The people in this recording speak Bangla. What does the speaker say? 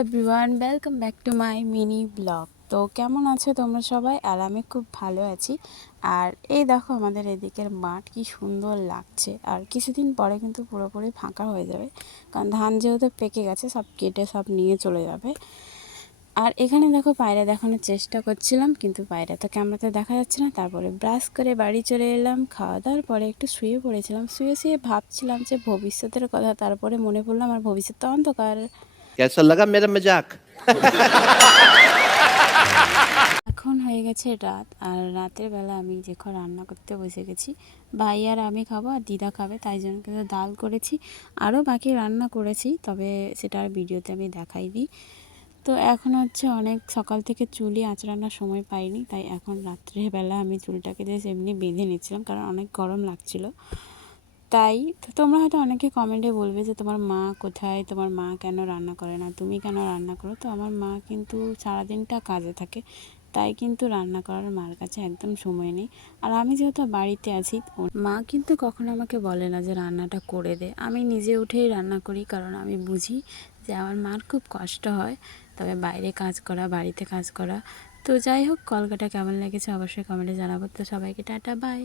Everyone, welcome back to my mini blog. তো কেমন আছো তোমরা সবাই? আর আমি খুব ভালো আছি। আর এই দেখো আমাদের এদিকের মাঠ কি সুন্দর লাগছে। আর কিছুদিন পরে কিন্তু পুরোপুরি ফাঁকা হয়ে যাবে, কারণ ধান যেহেতু পেকে গেছে, সব কেটে সব নিয়ে চলে যাবে। আর এখানে দেখো পায়রা দেখানোর চেষ্টা করছিলাম, কিন্তু পায়রা তো ক্যামেরাতে দেখা যাচ্ছে না। তারপরে ব্রাশ করে বাড়ি চলে এলাম। খাওয়া দাওয়ার পরে একটু শুয়ে পড়েছিলাম। শুয়ে শুয়ে ভাবছিলাম যে ভবিষ্যতের কথা। তারপরে মনে পড়লো আমার ভবিষ্যৎ তো অন্ধকার। कैसा लगा मेरा मजाक? এখন হয়ে গেছে রাত, আর রাতের বেলা আমি যখন রান্না করতে বসে গেছি, ভাই আর আমি খাবো আর দিদা খাবে, তাই জন্য কিন্তু ডাল করেছি। আরও বাকি রান্না করেছি, তবে সেটা আর ভিডিওতে আমি দেখাইনি। তো এখন হচ্ছে অনেক সকাল থেকে চুলই আঁচড়ানোর সময় পাইনি, তাই এখন রাত্রেবেলা আমি চুলটাকে জাস্ট এমনি বেঁধে নিচ্ছিলাম, কারণ অনেক গরম লাগছিল। তাই তো তোমরা হয়তো অনেকে কমেন্টে বলবে যে তোমার মা কোথায়, তোমার মা কেন রান্না করে না, তুমি কেন রান্না করো। তো আমার মা কিন্তু সারাদিনটা কাজে থাকে, তাই কিন্তু রান্না করার মার কাছে একদম সময় নেই। আর আমি যেহেতু বাড়িতে আছি, মা কিন্তু কখনো আমাকে বলে না যে রান্নাটা করে দে। আমি নিজে উঠেই রান্না করি, কারণ আমি বুঝি যে আমার মার খুব কষ্ট হয়, তবে বাইরে কাজ করা, বাড়িতে কাজ করা। তো যাই হোক, কলকাতা কেমন লেগেছে অবশ্যই কমেন্টে জানাবো। তো সবাইকে টাটা, বাই।